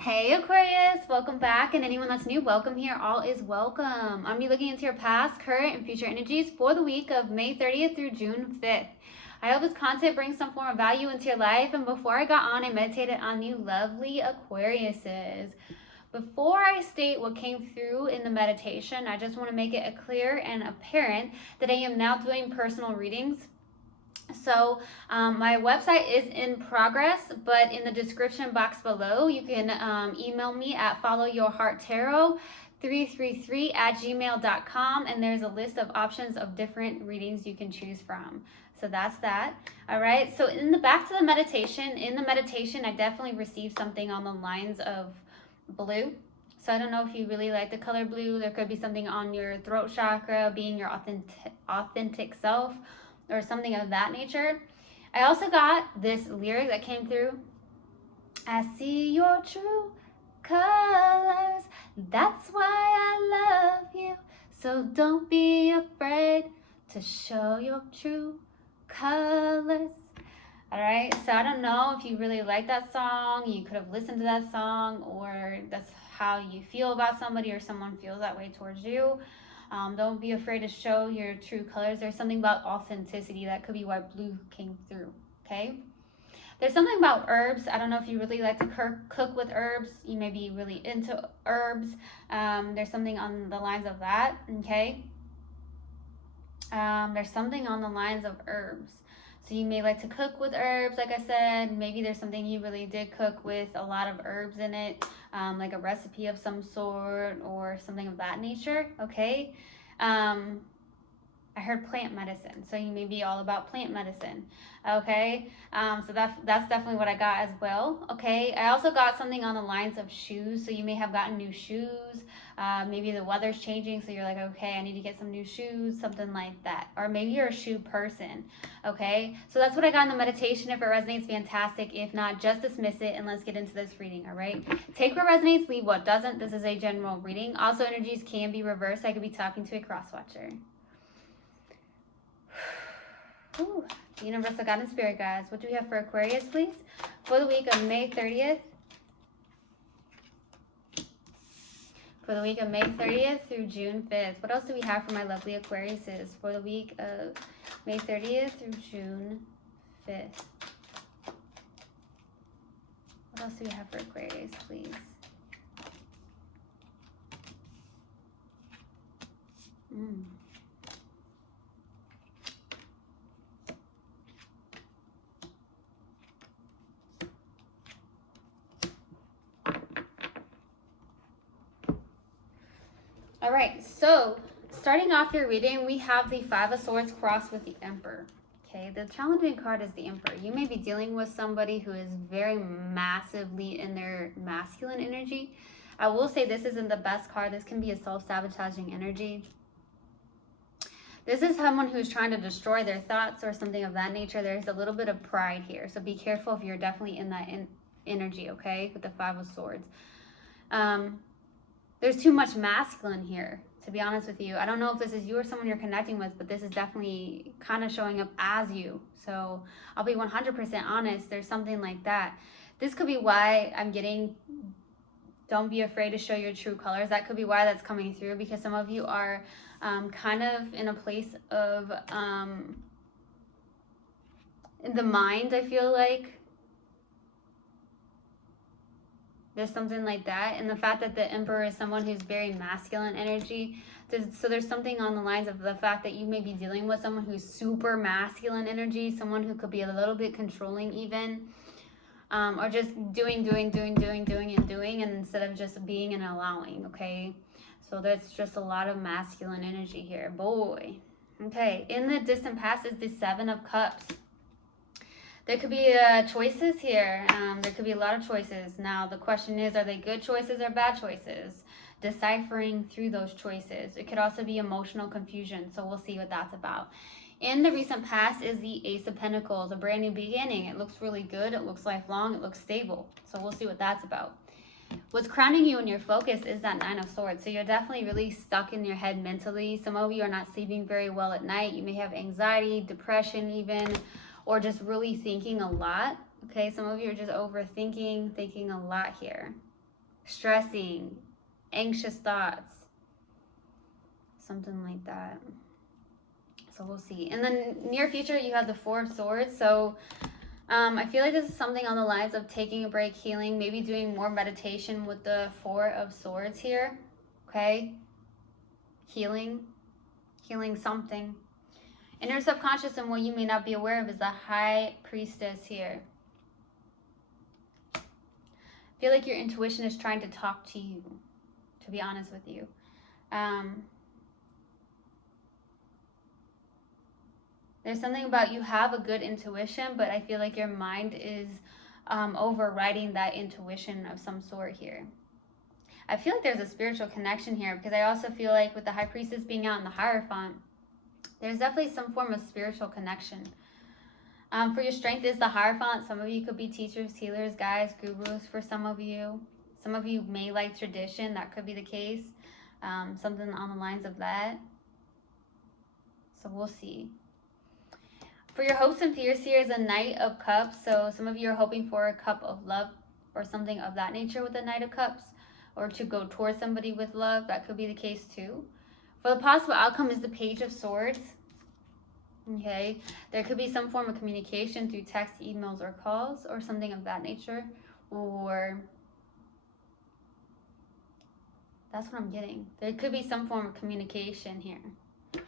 Hey Aquarius, welcome back, and anyone that's new, welcome here. All is welcome. I'm going to be looking into your past, current, and future energies for the week of May 30th through June 5th. I hope this content brings some form of value into your life, and before I got on, I meditated on you lovely Aquariuses. Before I state what came through in the meditation, I just want to make it clear and apparent that I am now doing personal readings. So my website is in progress, but in the description box below, you can email me at followyourhearttarot333@gmail.com, and there's a list of options of different readings you can choose from. So that's that. All right. So back to the meditation. In the meditation, I definitely received something on the lines of blue. So I don't know if you really like the color blue. There could be something on your throat chakra, being your authentic self, or something of that nature. I also got this lyric that came through. I see your true colors. That's why I love you. So don't be afraid to show your true colors. All right, so I don't know if you really like that song. You could have listened to that song, or that's how you feel about somebody, or someone feels that way towards you. Don't be afraid to show your true colors. There's something about authenticity. That could be why blue came through, okay? There's something about herbs. I don't know if you really like to cook with herbs. You may be really into herbs. There's something on the lines of that, okay? There's something on the lines of herbs. So you may like to cook with herbs, like I said. Maybe there's something you really did cook with a lot of herbs in it, like a recipe of some sort or something of that nature, okay? I heard plant medicine, so you may be all about plant medicine, okay? So that's definitely what I got as well, okay? I also got something on the lines of shoes, so you may have gotten new shoes. Maybe the weather's changing, so you're like, okay, I need to get some new shoes, something like that. Or maybe you're a shoe person, okay? So that's what I got in the meditation. If it resonates, fantastic. If not, just dismiss it, and let's get into this reading, all right? Take what resonates, leave what doesn't. This is a general reading. Also, energies can be reversed. I could be talking to a cross-watcher. Ooh, Universal God and Spirit guides, what do we have for Aquarius, please? For the week of May 30th. For the week of May 30th through June 5th. What else do we have for my lovely Aquariuses for the week of May 30th through June 5th? What else do we have for Aquarius, please? All right, so starting off your reading, we have the Five of Swords crossed with the Emperor. Okay, the challenging card is the Emperor. You may be dealing with somebody who is very massively in their masculine energy. I will say this isn't the best card. This can be a self-sabotaging energy. This is someone who's trying to destroy their thoughts or something of that nature. There's a little bit of pride here, so be careful if you're definitely in that energy, okay, with the Five of Swords. There's too much masculine here, to be honest with you. I don't know if this is you or someone you're connecting with, but this is definitely kind of showing up as you. So I'll be 100% honest. There's something like that. This could be why I'm getting, don't be afraid to show your true colors. That could be why that's coming through, because some of you are kind of in a place of in the mind, I feel like. There's something like that. And the fact that the Emperor is someone who's very masculine energy. So there's something on the lines of the fact that you may be dealing with someone who's super masculine energy. Someone who could be a little bit controlling even. Or just doing, and instead of just being and allowing, okay? So there's just a lot of masculine energy here. Boy. Okay, in the distant past is the Seven of Cups. There could be choices here. There could be a lot of choices. Now, the question is, are they good choices or bad choices? Deciphering through those choices. It could also be emotional confusion, so we'll see what that's about. In the recent past is the Ace of Pentacles, a brand new beginning. It looks really good. It looks lifelong. It looks stable. So we'll see what that's about. What's crowning you in your focus is that Nine of Swords. So you're definitely really stuck in your head mentally. Some of you are not sleeping very well at night. You may have anxiety, depression even, or just really thinking a lot. Okay, some of you are just overthinking, thinking a lot here. stressing, anxious thoughts, something like that. So we'll see. In the near future, you have the Four of Swords. So I feel like this is something on the lines of taking a break, healing, maybe doing more meditation with the Four of Swords here. Okay? Healing something. Inner subconscious, and what you may not be aware of is the High Priestess here. I feel like your intuition is trying to talk to you, to be honest with you. There's something about you have a good intuition, but I feel like your mind is overriding that intuition of some sort here. I feel like there's a spiritual connection here, because I also feel like with the High Priestess being out in the Hierophant, there's definitely some form of spiritual connection. For your strength is the Hierophant. Some of you could be teachers, healers, guides, gurus for some of you. Some of you may like tradition. That could be the case. Something on the lines of that. So we'll see. For your hopes and fears here is a Knight of Cups. So some of you are hoping for a cup of love or something of that nature with the Knight of Cups, or to go towards somebody with love. That could be the case too. For the possible outcome is the Page of Swords. Okay, there could be some form of communication through text, emails, or calls, or something of that nature. Or that's what I'm getting. There could be some form of communication here.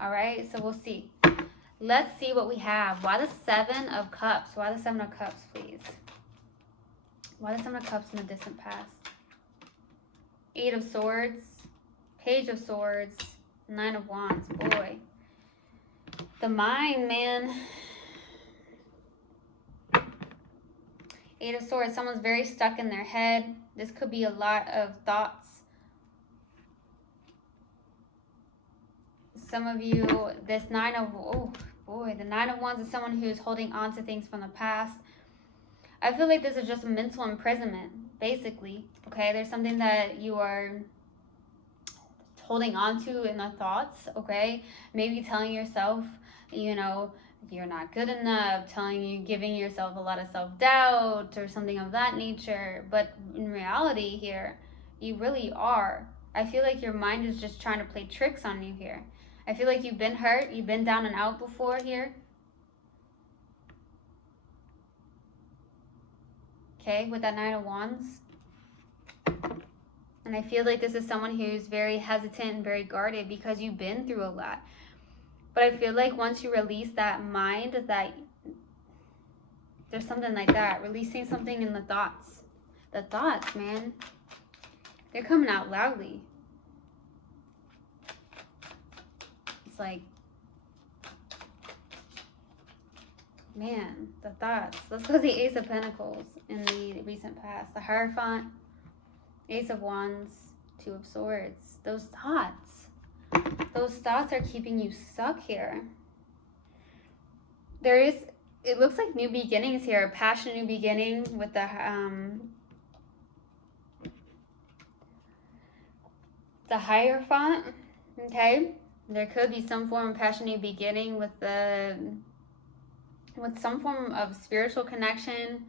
All right, so we'll see. Let's see what we have. Why the Seven of Cups? Why the Seven of Cups, please? Why the Seven of Cups in the distant past? Eight of Swords, Page of Swords, Nine of Wands. Boy, the mind, man. Eight of Swords. Someone's very stuck in their head. This could be a lot of thoughts. Some of you, this Nine of, oh boy, the Nine of Wands is someone who's holding on to things from the past. I feel like this is just a mental imprisonment, basically. Okay, there's something that you are holding on to in the thoughts. Okay, maybe telling yourself, you know, you're not good enough, giving yourself a lot of self-doubt or something of that nature. But in reality here, you really are. I feel like your mind is just trying to play tricks on you here. I feel like you've been hurt, you've been down and out before here. Okay, with that Nine of Wands. And I feel like this is someone who's very hesitant and very guarded because you've been through a lot. But I feel like once you release that mind, that there's something like that, releasing something in the thoughts. The thoughts, man, they're coming out loudly. It's like, man, the thoughts. Let's go to the Ace of Pentacles in the recent past. The Hierophant, Ace of Wands, Two of Swords. Those thoughts are keeping you stuck here. It looks like new beginnings here, a passion new beginning with the Hierophant. Okay, there could be some form of passion new beginning with some form of spiritual connection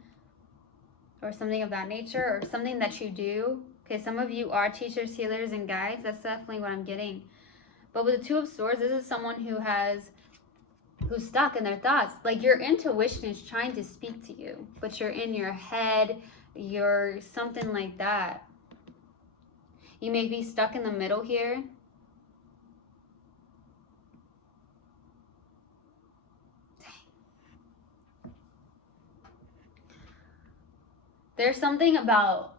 or something of that nature, or something that you do. Okay, some of you are teachers, healers, and guides. That's definitely what I'm getting. But with the Two of Swords, this is someone who's stuck in their thoughts. Like your intuition is trying to speak to you, but you're in your head, you're something like that. You may be stuck in the middle here. There's something about,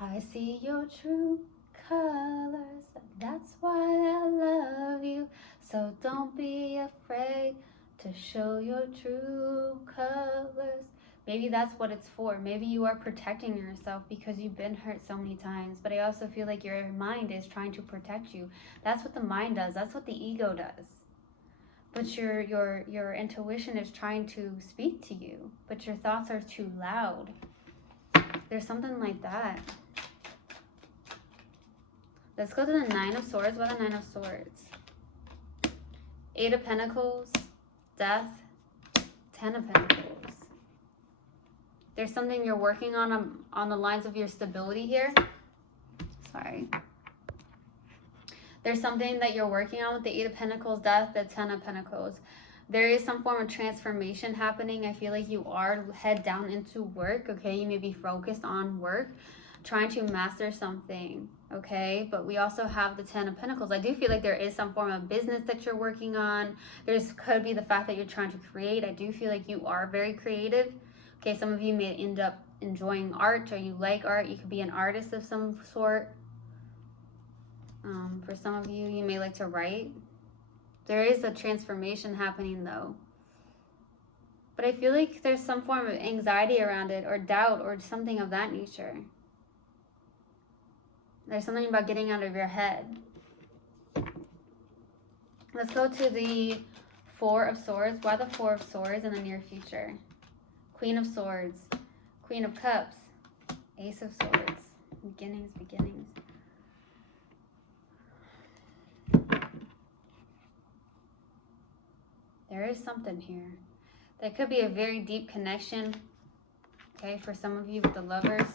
I see your true colors, that's why I love you. So don't be afraid to show your true colors. Maybe that's what it's for. Maybe you are protecting yourself because you've been hurt so many times. But I also feel like your mind is trying to protect you. That's what the mind does. That's what the ego does. But your intuition is trying to speak to you, but your thoughts are too loud. There's something like that. Let's go to the Nine of Swords. What are the Nine of Swords? Eight of Pentacles, Death, Ten of Pentacles. There's something you're working on the lines of your stability here. Sorry. There's something that you're working on with the 8 of Pentacles, Death, the 10 of Pentacles. There is some form of transformation happening. I feel like you are head down into work, okay? You may be focused on work, trying to master something, okay? But we also have the 10 of Pentacles. I do feel like there is some form of business that you're working on. Could be the fact that you're trying to create. I do feel like you are very creative. Okay, some of you may end up enjoying art, or you like art. You could be an artist of some sort. For some of you, you may like to write. There is a transformation happening though. But I feel like there's some form of anxiety around it, or doubt, or something of that nature. There's something about getting out of your head. Let's go to the 4 of Swords. Why the 4 of Swords in the near future? Queen of Swords, Queen of Cups, Ace of Swords. Beginnings, beginnings. There is something here. There could be a very deep connection, okay, for some of you with the Lovers.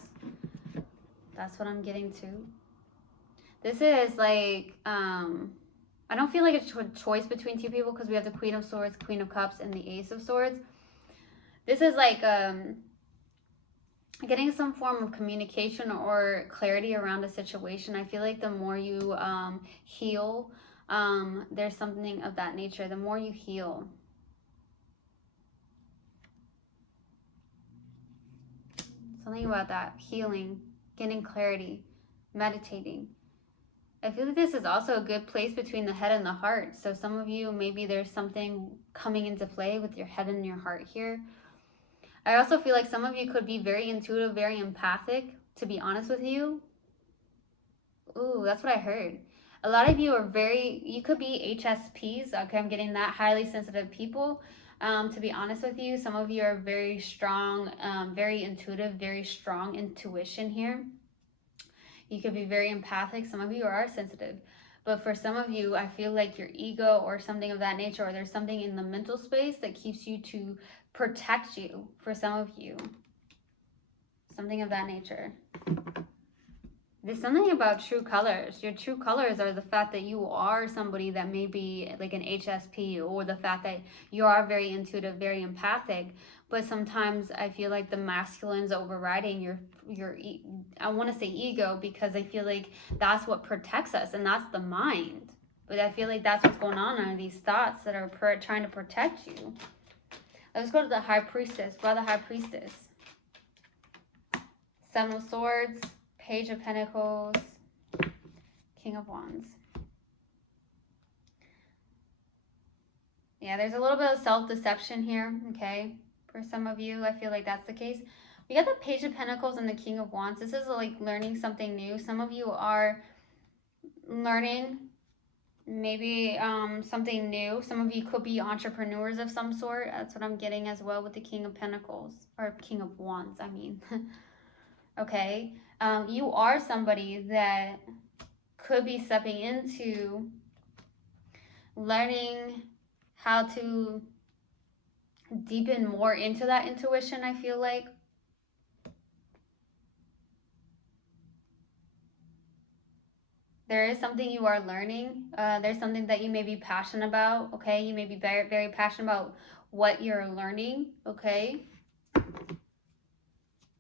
That's what I'm getting to. This is like, I don't feel like it's a choice between two people, because we have the Queen of Swords, Queen of Cups, and the Ace of Swords. This is like getting some form of communication or clarity around a situation. I feel like the more you heal, there's something of that nature. The more you heal. Something about that. Healing, getting clarity, meditating. I feel like this is also a good place between the head and the heart. So some of you, maybe there's something coming into play with your head and your heart here. I also feel like some of you could be very intuitive, very empathic, to be honest with you. Ooh, that's what I heard. A lot of you are you could be HSPs. Okay, I'm getting that, highly sensitive people. To be honest with you, some of you are very strong, very intuitive, very strong intuition here. You could be very empathic. Some of you are sensitive. But for some of you, I feel like your ego or something of that nature, or there's something in the mental space that keeps you to protect you. For some of you, something of that nature. There's something about true colors. Your true colors are the fact that you are somebody that may be like an HSP, or the fact that you are very intuitive, very empathic. But sometimes I feel like the masculine's overriding your I want to say ego, because I feel like that's what protects us, and that's the mind. But I feel like that's what's going on, are these thoughts that are trying to protect you. Let's go to the High Priestess. Why the High Priestess? 7 of Swords, Page of Pentacles, King of Wands. Yeah, there's a little bit of self-deception here, okay? For some of you, I feel like that's the case. We got the Page of Pentacles and the King of Wands. This is like learning something new. Some of you are learning maybe something new. Some of you could be entrepreneurs of some sort. That's what I'm getting as well with the King of Pentacles, or King of Wands, I mean. Okay, you are somebody that could be stepping into learning how to deepen more into that intuition, I feel like. There is something you are learning. There's something that you may be passionate about, okay? You may be very, very passionate about what you're learning, okay?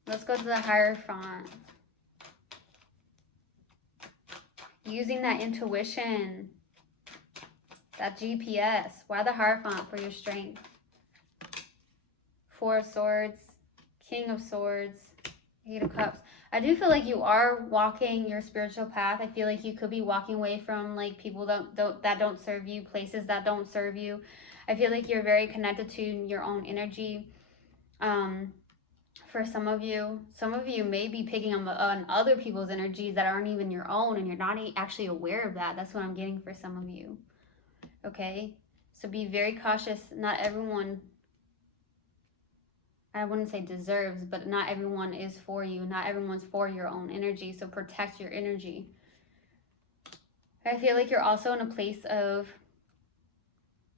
Let's go to the Hierophant. Using that intuition, that GPS. Why the Hierophant? For your strength. 4 of Swords, King of Swords, 8 of Cups. I do feel like you are walking your spiritual path. I feel like you could be walking away from like people that don't serve you, places that don't serve you. I feel like you're very connected to your own energy. For some of you may be picking up on other people's energies that aren't even your own, and you're not actually aware of that. That's what I'm getting for some of you. Okay, so be very cautious. Not everyone, I wouldn't say deserves, but not everyone is for you. Not everyone's for your own energy, so protect your energy. I feel like you're also in a place of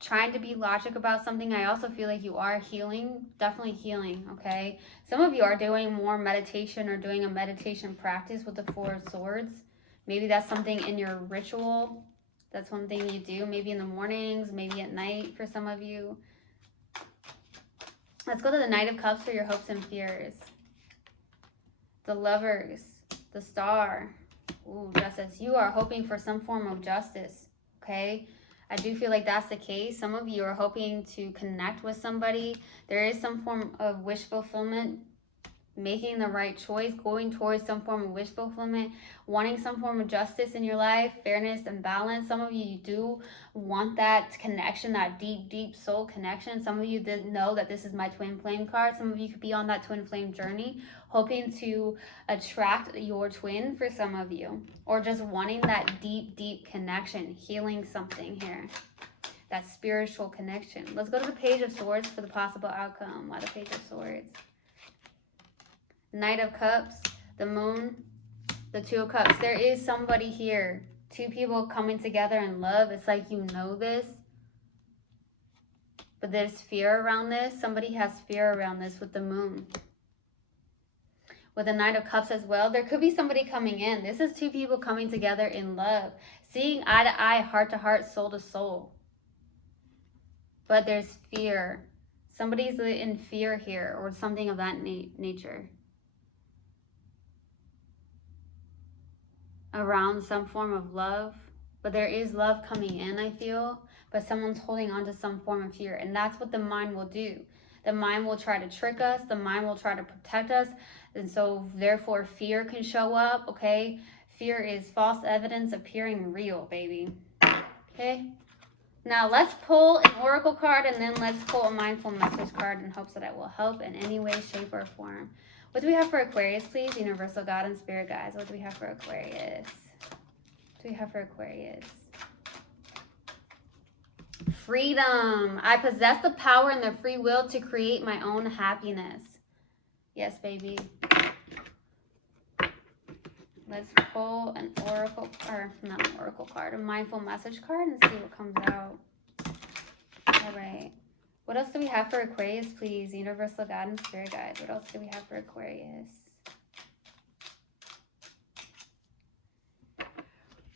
trying to be logic about something. I also feel like you are healing, definitely healing, okay? Some of you are doing more meditation or doing a meditation practice with the Four of Swords. Maybe that's something in your ritual. That's one thing you do, maybe in the mornings, maybe at night for some of you. Let's go to the Knight of Cups for your hopes and fears. The Lovers, the Star. Ooh, Justice. You are hoping for some form of justice, okay? I do feel like that's the case. Some of you are hoping to connect with somebody. There is some form of wish fulfillment, making the right choice, going towards some form of wish fulfillment, wanting some form of justice in your life, fairness and balance. Some of you do want that connection, that deep, deep soul connection. Some of you didn't know that this is my twin flame card. Some of you could be on that twin flame journey, hoping to attract your twin for some of you, or just wanting that deep, deep connection, healing something here. That spiritual connection. Let's go to the Page of Swords for the possible outcome. Why the Page of Swords? Knight of Cups, the Moon, the Two of Cups. There is somebody here. Two people coming together in love. It's like you know this, but there's fear around this. Somebody has fear around this with the Moon. With the Knight of Cups as well, there could be somebody coming in. This is two people coming together in love, seeing eye to eye, heart to heart, soul to soul. But there's fear. Somebody's in fear here, or something of that nature. Around some form of love, but there is love coming in, I feel, but someone's holding on to some form of fear, and that's what the mind will do. The mind will try to trick us, the mind will try to protect us, and so therefore fear can show up, okay? Fear is false evidence appearing real, baby, okay? Now let's pull an oracle card, and then let's pull a mindful message card in hopes that it will help in any way, shape, or form. What do we have for Aquarius, please? Universal God and Spirit Guides. What do we have for Aquarius? What do we have for Aquarius? Freedom. I possess the power and the free will to create my own happiness. Yes, baby. Let's pull an oracle, or not an oracle card, a mindful message card and see what comes out. All right. What else do we have for Aquarius, please? Universal God and Spirit Guides. What else do we have for Aquarius?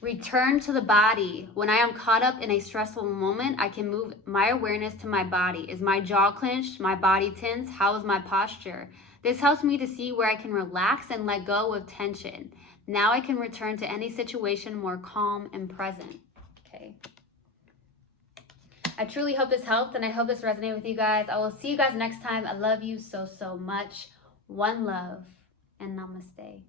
Return to the body. When I am caught up in a stressful moment, I can move my awareness to my body. Is my jaw clenched? My body tense? How is my posture? This helps me to see where I can relax and let go of tension. Now I can return to any situation more calm and present. Okay. I truly hope this helped, and I hope this resonated with you guys. I will see you guys next time. I love you so, so much. One love, and namaste.